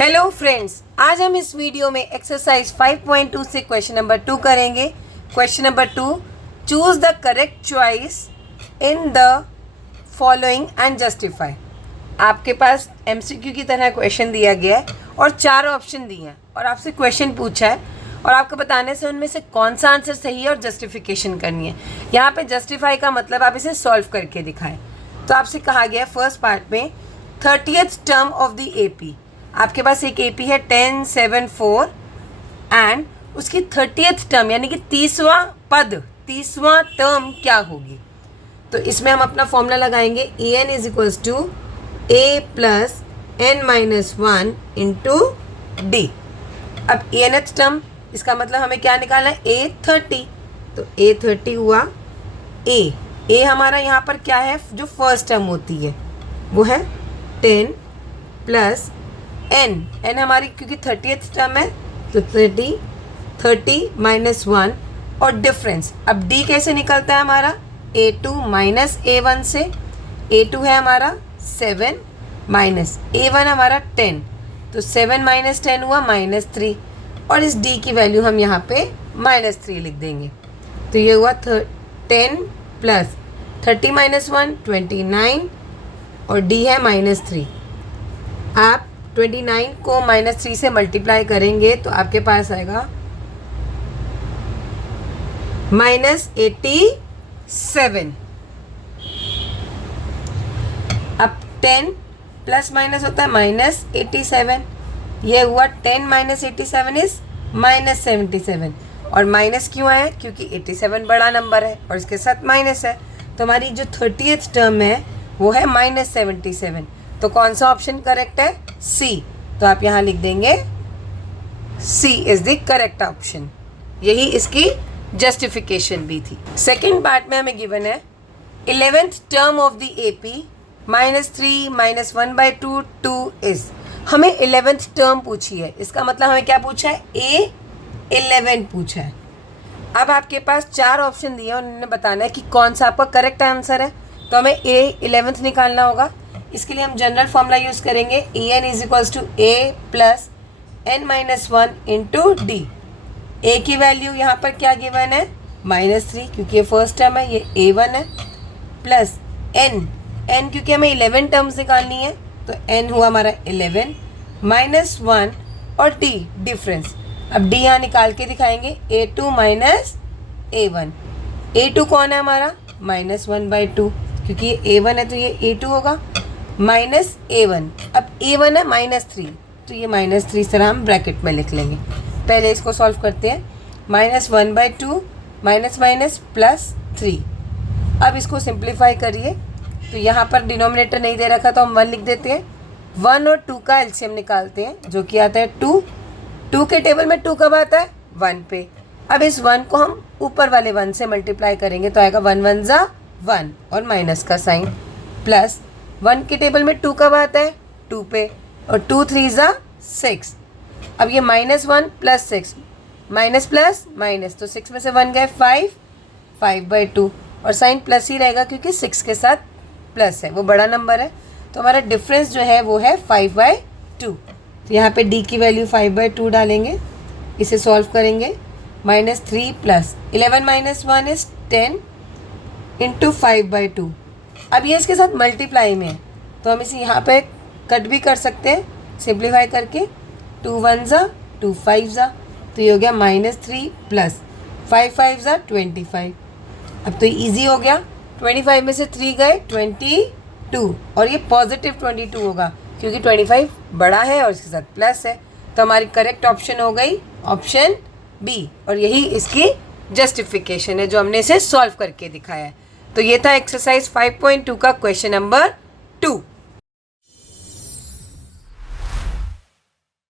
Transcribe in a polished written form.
Hello friends, आज हम इस वीडियो में एक्सरसाइज 5.2 से क्वेश्चन नंबर 2 करेंगे। Question number 2, choose the correct choice in the following and justify. आपके पास एमसीक्यू की तरह क्वेश्चन दिया गया है और 4 ऑप्शन दिए हैं और आपसे क्वेश्चन पूछा है और आपको बताने से उनमें से कौन सा आंसर सही है और जस्टिफिकेशन करनी है। यहाँ पे जस्टिफाई का मतलब आप इसे सॉल्व करके दिखाएं। तो आपसे कहा गया है फर्स्ट पार्ट में 30th term of the AP. आपके पास एक एपी है 10, 7, 4 एंड उसकी 30th टर्म यानी कि 30वां टर्म क्या होगी। तो इसमें हम अपना फॉर्मूला लगाएंगे en is equals to a plus n minus 1 into D. अब nth टर्म इसका मतलब हमें क्या निकालना है, a30। तो a30 हुआ a हमारा यहाँ पर क्या है, जो फर्स्ट टर्म होती है वो है 10 प्लस n हमारी क्योंकि 30th टर्म है तो 30 माइनस 1 और डिफरेंस। अब d कैसे निकलता है हमारा, a2 माइनस a1 से। a2 है हमारा 7 माइनस a1 हमारा 10, तो 7 माइनस 10 हुआ -3 और इस d की वैल्यू हम यहाँ पे -3 लिख देंगे। तो ये हुआ 10 प्लस 30 माइनस 1 29 और d है -3। आप 29 को -3 से मल्टीप्लाई करेंगे तो आपके पास आएगा -87। अब 10 प्लस माइनस होता है -87। ये हुआ 10 माइनस 87 इज -77। और माइनस क्यों आया, क्योंकि 87 बड़ा नंबर है और इसके साथ माइनस है। तो हमारी जो 30th टर्म है वो है -77। तो कौन सा ऑप्शन करेक्ट है, सी। तो आप यहाँ लिख देंगे सी इज द करेक्ट ऑप्शन। यही इसकी जस्टिफिकेशन भी थी। सेकेंड पार्ट में हमें गिवन है 11th term of the AP -3 minus 1/2 2 is. हमें 11th टर्म पूछी है, इसका मतलब हमें क्या पूछा है, A11 पूछा है। अब आपके पास 4 ऑप्शन दिए हैं, उन्होंने बताना है कि कौन सा आपका करेक्ट आंसर है। तो हमें A11 निकालना होगा। इसके लिए हम जनरल फॉर्मूला यूज़ करेंगे en is equals to a plus n minus 1 into d. A की वैल्यू यहाँ पर क्या गिवन है, -3 क्योंकि ये फर्स्ट टर्म है, ये a1 है, प्लस n क्योंकि हमें 11 टर्म्स निकालनी है तो n हुआ हमारा 11 माइनस 1 और d डिफरेंस। अब d यहाँ निकाल के दिखाएंगे a2 माइनस a1। a2 कौन है हमारा, -1/2 क्योंकि ये a1 है तो ये a2 होगा माइनस a1। अब a1 है -3 तो ये -3 तरह हम ब्रैकेट में लिख लेंगे। पहले इसको सॉल्व करते हैं, -1/2 माइनस माइनस +3। अब इसको सिंप्लीफाई करिए तो यहाँ पर डिनोमिनेटर नहीं दे रखा तो हम 1 लिख देते हैं। 1 और 2 का एलसीएम निकालते हैं जो कि आता है 2 के टेबल में 2 कब आता है, 1 पे। अब इस 1 को हम ऊपर वाले 1 से मल्टीप्लाई करेंगे तो आएगा 1 1 ज़ा 1 और माइनस का साइन, प्लस 1 के टेबल में 2 कब आता है, 2 पे, और 2 3 ज़ा 6। अब ये -1 प्लस 6 माइनस प्लस माइनस, तो 6 में से 1 गए 5/2 और साइन प्लस ही रहेगा क्योंकि 6 के साथ प्लस है, वो बड़ा नंबर है। तो हमारा डिफरेंस जो है वो है 5/2। तो यहाँ पे d की वैल्यू 5/2 डालेंगे, इसे सॉल्व करेंगे। -3 प्लस 11 माइनस 1 इज 10 इंटू 5/2। अब ये इसके साथ मल्टीप्लाई में है तो हम इसे यहाँ पे कट भी कर सकते हैं सिंप्लीफाई करके। 2 1 ज़ा 2 5 ज़ा, तो ये हो गया -3 प्लस 5 5 ज़ा 25। अब तो ईजी हो गया, 25 में से 3 गए 22 और ये पॉजिटिव 22 होगा क्योंकि 25 बड़ा है और इसके साथ प्लस है। तो हमारी करेक्ट ऑप्शन हो गई ऑप्शन बी और यही इसकी जस्टिफिकेशन है जो हमने इसे सॉल्व करके दिखाया है। तो ये था एक्सरसाइज 5.2 का क्वेश्चन नंबर 2।